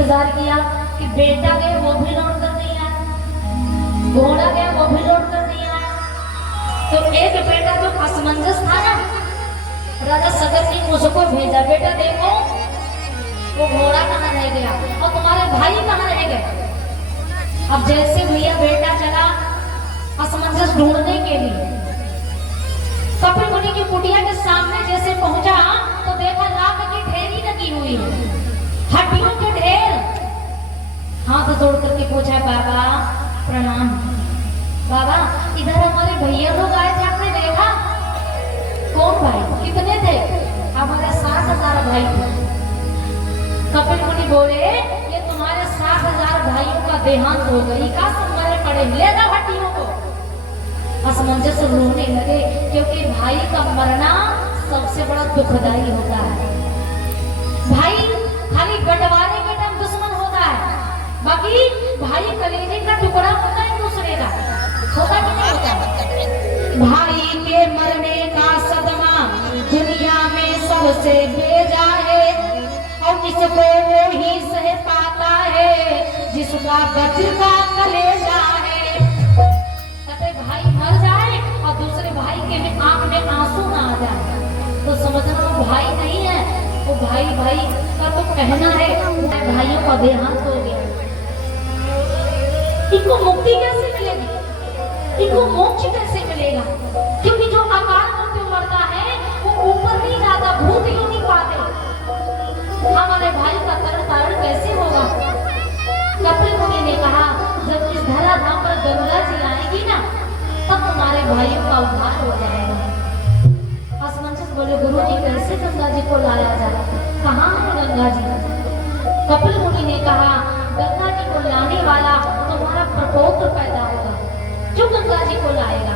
इंतजार किया कि बेटा गया वो भी लौट कर नहीं आया, घोड़ा गया वो भी लौट कर नहीं आया। तो एक बेटा जो असमंजस था ना, राजा सगर ने मुझको भेजा, बेटा देखो वो घोड़ा कहाँ रह गया और तुम्हारे भाई कहाँ रह गए। अब जैसे भैया बेटा चला असमंजस ढूंढने के लिए, कपिल मुनि की कुटिया के सामने जैसे पहुंचा तो देखा राख की ढेरी लगी हुई है, हड्डियों के ढेर। हाथ जोड़ करके पूछा, बाबा प्रणाम। बाबा इधर हमारे भैया लोग आए थे, आपने देखा? कौन भाई? कितने थे? हमारे 60,000 भाई थे। कपिल मुनि बोले, ये तुम्हारे 60,000 भाइयों का देहांत हो गई का सब मरे पड़े, ले जाओ हड्डियों को। असमंजस रोने लगे, क्योंकि भाई का मरना सबसे बड़ा दुखदाई होता है। भाई खाली बंटवारे के टाइम दुश्मन होता है, बाकी भाई कलेजे का टुकड़ा होता है दूसरे का, होता कि नहीं होता? भाई के मरने का सदमा दुनिया में सबसे बेजा है, और इसको वो ही सह पाता है जिसका वज्र का कलेजा है। कहते भाई मर जाए और दूसरे भाई के में आंख में आंसू ना आ जाए तो समझना वो भाई नहीं है, वो भाई भाई का तो कहना है। भाइयों का देहांत हो गया, इनको मुक्ति कैसे मिलेगी, इनको मोक्ष कैसे मिलेगा? क्योंकि जो अकाल मृत्यु मरता है वो ऊपर नहीं जाता, भूत ही नहीं पाते। हमारे भाई का तारण कैसे होगा? कपिल मुनि ने कहा, जब इस धराधाम पर गंगा जी आएगी ना, तब तुम्हारे भाइयों का उद्धार हो जाएगा। असमंजस बोले, गुरु जी कैसे गंगा जी को लाया जाए, कहाँ है गंगा जी? कपिल मुनि ने कहा, गंगा जी को लाने वाला तुम्हारा प्रपौत्र पैदा होगा, जो गंगा जी को लाएगा।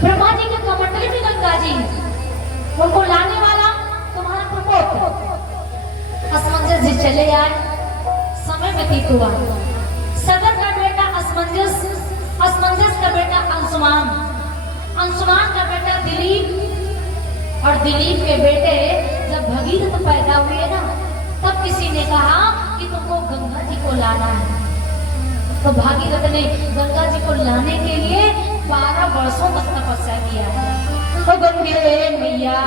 ब्रह्मा जी के कमंडल में गंगा जी, उनको लाने वाला तुम्हारा प्रपौत्र। असमंजस जी चले आए, समय व्यतीत हुआ। सगर का बेटा असमंजस, असमंजस का बेटा अंशुमान, अंशुमान का बेटा दिलीप, और दिलीप के बेटे जब भगीरथ पैदा हुए ना, तब किसी ने कहा कि तुमको गंगा जी को लाना है। तो भागीरथ ने गंगा जी को लाने के लिए 12 वर्षों तक तपस्या किया है। तो गंगे मैया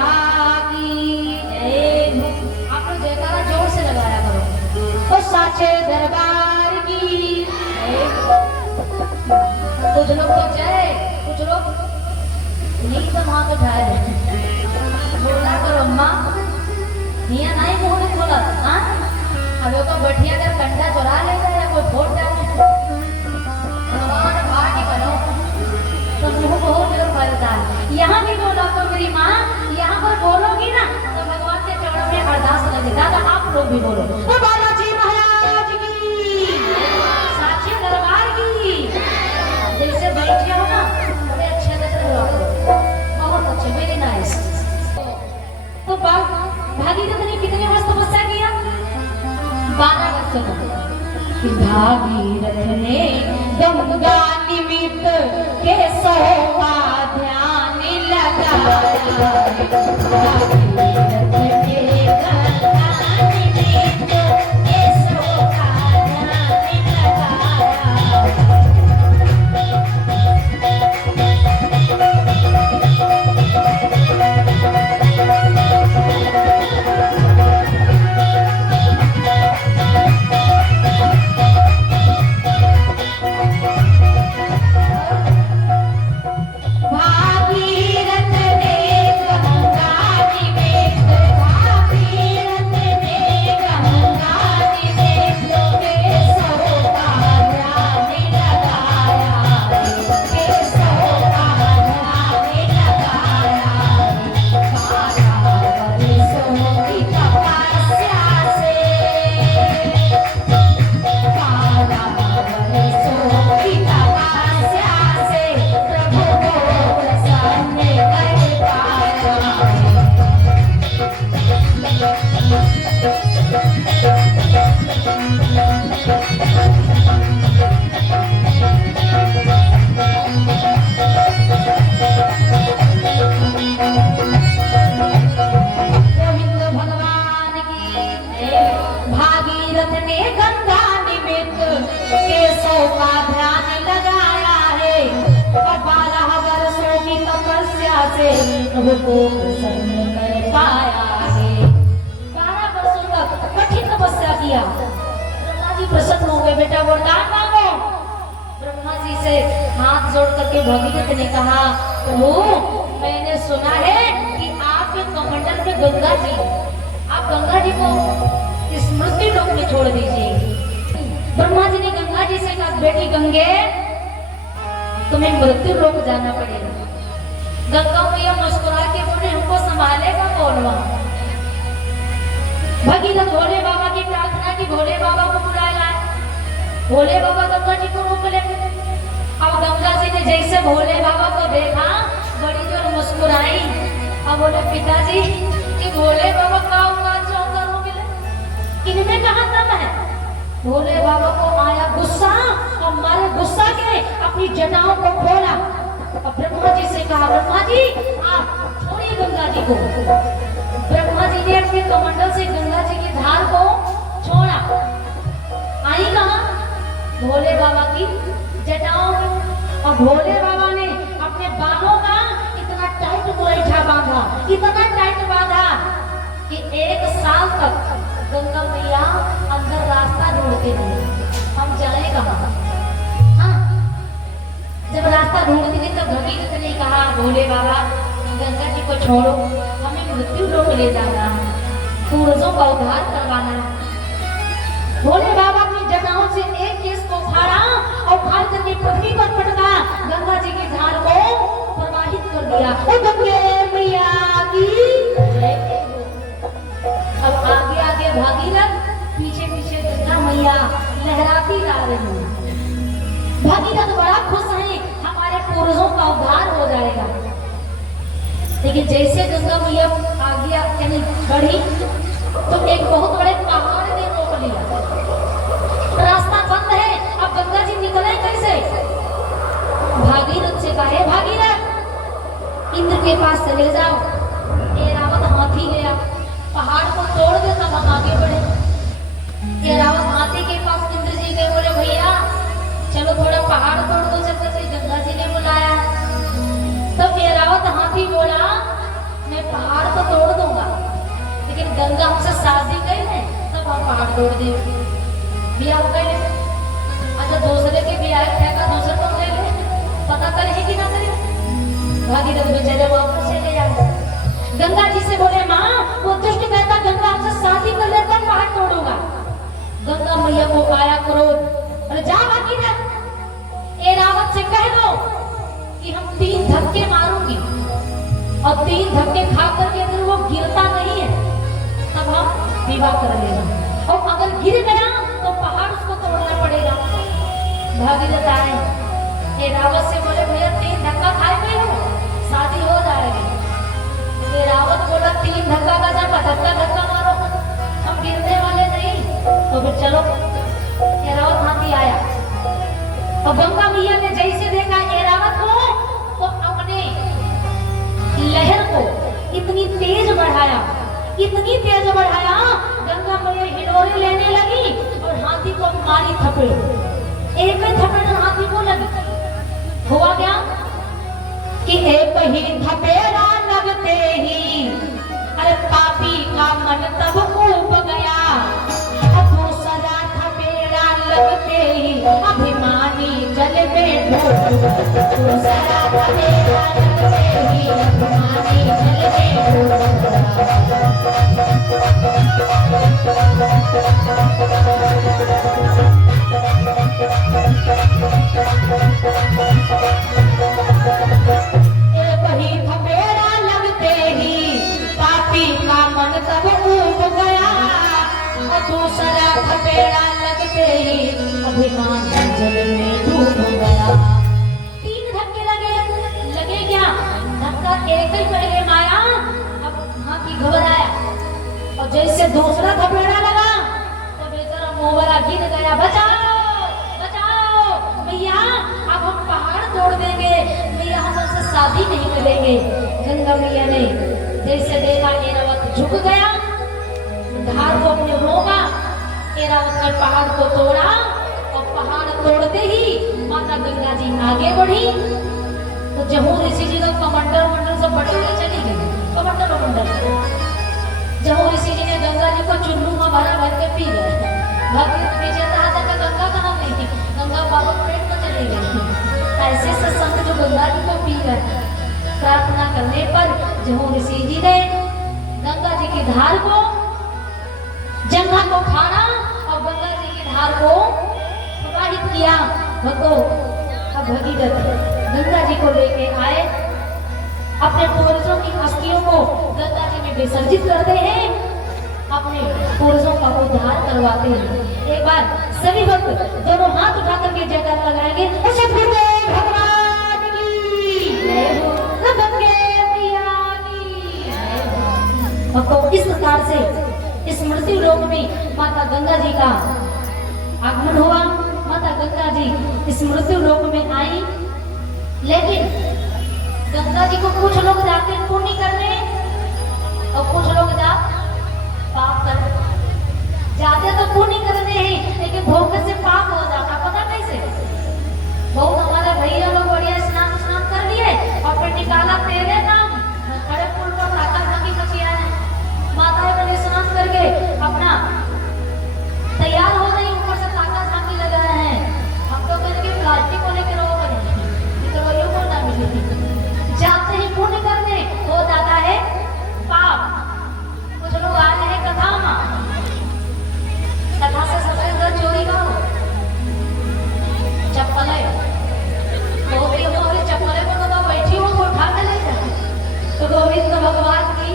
की जय, आप लोग जयकारा जोर से लगाया करो। तो साचे दरबार की जय, कुछ लोग तो जय, कुछ लोग नींद हाथ उठाए बोला करो माँ हिया नहीं मुंह में खोला। हाँ अब तो बैठिया कर कंधा चुरा लेता है, कोई फोड़ डाले पार्टी करो तो मुंह बहुत जोर पड़ता है। यहाँ भी बोला तो मेरी माँ, यहाँ पर बोलोगी ना तो भगवान के चरणों में अरदास लगेगा। तो आप लोग भी बोलो, तो बालाजी महाराज की, साक्षी दरबार की। जैसे बैठे हो ना बड़े अच्छे लग रहे हो, बहुत अच्छे, वेरी नाइस। तो भागीरथ ने कितने वर्ष तपस्या किया? 12 वर्ष तक। भागीरथ ने गंगा निमित्त केशव का ध्यान लगाया, भागीरथ ने गंगा निमित्त केशव का ध्यान लगाया। भागीरथ ने गंगा सबको प्रसन्न कर पाया है। 12 वर्षों तक कठिन तपस्या किया, ब्रह्मा जी प्रसन्न हो गए, बेटा वरदान मांगो। ब्रह्मा जी से हाथ जोड़ करके भगीरथ ने कहा, प्रभु मैंने सुना है कि आपके कमंडल में गंगा जी, आप गंगा जी को स्मृति लोक में छोड़ दीजिए। ब्रह्मा जी ने गंगा जी से कहा, बेटी गंगे तुम्हें मृत्यु लोक जाना पड़ेगा। गंगा मैया मुस्कुरा के बोले, हमको संभालेगा कौन वहां? भगीरथ भोले बाबा की प्रार्थना की, भोले बाबा को बुलाया। भोले बाबा गंगा जी को रोक ले। अब गंगा जी ने जैसे भोले बाबा को देखा, बड़ी जोर मुस्कुराई। अब बोले, पिताजी कि भोले बाबा का इनमें कहा दम है? भोले बाबा को आया गुस्सा, और मारे गुस्सा के अपनी जटाओं को खोला। और ब्रह्मा जी से कहा, ब्रह्मा जी आप छोड़िए गंगा जी को। ब्रह्मा जी ने अपने कमंडल से गंगा जी की धार को छोड़ा। आई कहा? भोले बाबा की जटाओं में। और भोले बाबा ने अपने बालों का इतना टाइट मुरैठा बांधा, इतना टाइट बांधा कि 1 साल तक गंगा मैया अंदर रास्ता ढूंढते रहे, हम जाए कहाँ? हाँ, जब रास्ता ढूंढते थे तब भगीरथ ने कहा, भोले बाबा गंगा जी को छोड़ो, हमें मृत्यु लोक ले जाना है, पूर्वजों का उद्धार करवाना है। भोले बाबा अपनी जटाओं से एक केस को उखाड़ा और उखाड़ करके पृथ्वी पर पटका, गंगा जी की धार को प्रवाहित कर दिया। ओ गंगे मैया की जय। अब आगे आगे भागीरथ, पीछे पीछे गंगा मैया लहराती जा रही है। भागीरथ बड़ा खुश है, हमारे पूर्वजों का उद्धार हो जाएगा। लेकिन जैसे गंगा मैया आगे यानी बढ़ी तो एक बहुत बड़े पहाड़ ने रोक लिया। रास्ता बंद है, अब गंगा जी निकले कैसे? भागीरथ से कहे, भागीरथ इंद्र के पास चले जाओ। ऐरावत हाथी गया, पहाड़ को तोड़ दे तब हम आगे बढ़े। ऐरावत हाथी के पास इंद्र जी गए, बोले भैया चलो थोड़ा पहाड़ तोड़ दो, चल करके गंगा जी ने बुलाया। तब ऐरावत हाथी बोला, मैं पहाड़ तो तोड़ दूंगा, लेकिन गंगा हमसे शादी कर ले तब हम पहाड़ तोड़ देंगे। ब्याह कर ले, अच्छा दूसरे के ब्याह फेंका, दूसरे को ले ले, पता करे कि ना करे। भागीरथ बेचारे वापस चले जाए। गंगा जी से बोले, माँ वो दुष्ट कहता गंगा हमसे शादी कर ले तब पहाड़ तोड़ूंगा। गंगा मैया को आया क्रोध, अरे जा भागीरथ, ऐरावत से कह दो कि हम 3 धक्के मारूंगी, और 3 धक्के खा करके अगर वो गिरता नहीं है तब हम विवाह कर लेंगे, और अगर गिर गया तो पहाड़ उसको तोड़ना पड़ेगा। भागीरथ आए, ऐरावत से बोले, भैया 3 धक्का खाए गए हो, शादी हो जाएगी। ऐरावत बोला, 3 धक्का का जब 75 धक्का मारो, हम गिरने वाले नहीं। तो फिर चलो। ऐरावत हाथी आया, और गंगा मैया ने जैसे देखा ऐरावत को, तो अपने लहर को इतनी तेज बढ़ाया, इतनी तेज बढ़ाया, गंगा मैया हिडोरे लेने लगी और हाथी को मारी थपेड़। एक ही थपेड़ हाथी को लगी। हुआ क्या कि एक ही थपेड़ा लगते ही अरे पापी का मन तब ऊब गया, अब दूसरा थपेड़ा लगते ही अभिमानी जल में डूब। दूसरा थपेड़ा लगते ही अभिमानी जल में डूब। एक ही थपेड़ा लगते ही पापी का मन तब ऊब गया, और दूसरा थपेड़ा लगते ही अभिमान जल में डूब गया। 3 धक्के लगे क्या? धक्का एक ही पहले माया, अब हाथी घबराया, और जैसे दूसरा थपेड़ा लगा तो बेचारा मोहरा गिर गया। बचाओ बचाओ भैया, अब हम पहाड़ तोड़ देंगे, भैया हम हमसे शादी नहीं करेंगे। गंगा मैया ने जैसे देखा ऐरावत झुक गया, धार को अपने रोका, ऐरावत ने पहाड़ को तोड़ा, और पहाड़ तोड़ते ही माता गंगा जी आगे बढ़ी। तो जम्मू ऋषि जी तो कमांडर मंडल सब बड़े बड़े चली गए, कमांडर मंडल। जम्मू ऋषि जी ने गंगा जी को चुल्लू में भरा भर के पी गए। भक्त पीछे था कि गंगा कहाँ गई थी, गंगा बाबा पेट में चली गई। ऐसे सत्संग जो गंगा जी को पी गए, प्रार्थना करने पर जम्मू ऋषि जी ने गंगा जी की धार को, जंघा को फाड़ा और गंगा जी की धार को प्रवाहित किया। भक्तों, अब भगीरथ गंगा जी को लेके आए, अपने पूर्वजों की अस्थियों को गंगा जी में विसर्जित करते हैं, अपने पूर्वजों का उद्धार करवाते हैं। एक बार सभी भक्त दोनों हाथ उठा करके जयकार लगाएंगे, भगवान की जय हो, गंगे मैया की जय हो। भक्तों, इस प्रकार से इस मृत्यु लोक में माता गंगा जी का आगमन हुआ। माता गंगा जी इस मृत्यु लोक में आई, लेकिन गंगा जी को कुछ लोग जाते पुण्य करने और कुछ लोग पाप करने। जाते तो पुण्य करने हैं, लेकिन धोखे से पाप हो जाता। पता कैसे? बहुत हमारे भैया लोग बढ़िया स्नान कर लिए और फिर निकाला तेरे नाम, खड़े पुल पर ताका झांकी मचिया है, माताएं बड़े स्नान करके अपना तैयार हो गई, ऊपर से ताका झांकी लगाए हैं। हम तो कहेंगे प्लास्टिक को लेकर रो करेंगे, तो को ना मिलेगी। जाते ही पुण्य करने हो जाता है पाप। कुछ लोग आए हैं कथा में, कथा से सबसे ज्यादा चोरी का हो चप्पल है, गोविंद हमारी चप्पलें को तो बैठी हो वो उठा के ले जाए। तो गोविंद भगवान की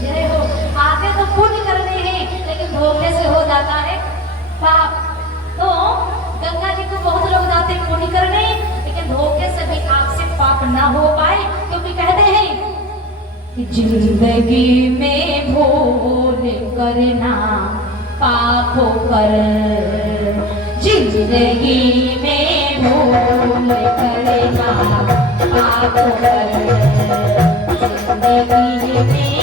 जय हो। आते तो पुण्य करने हैं, लेकिन धोखे से हो जाता है पाप। तो गंगा जी को बहुत लोग जाते हैं पुण्य करने, लेकिन धोखे से भी आपसे पाप ना हो पाए, क्योंकि कहते हैं कि जिंदगी में भूल करना पाप कर, जिंदगी में भूल करना पाप कर, जिंदगी में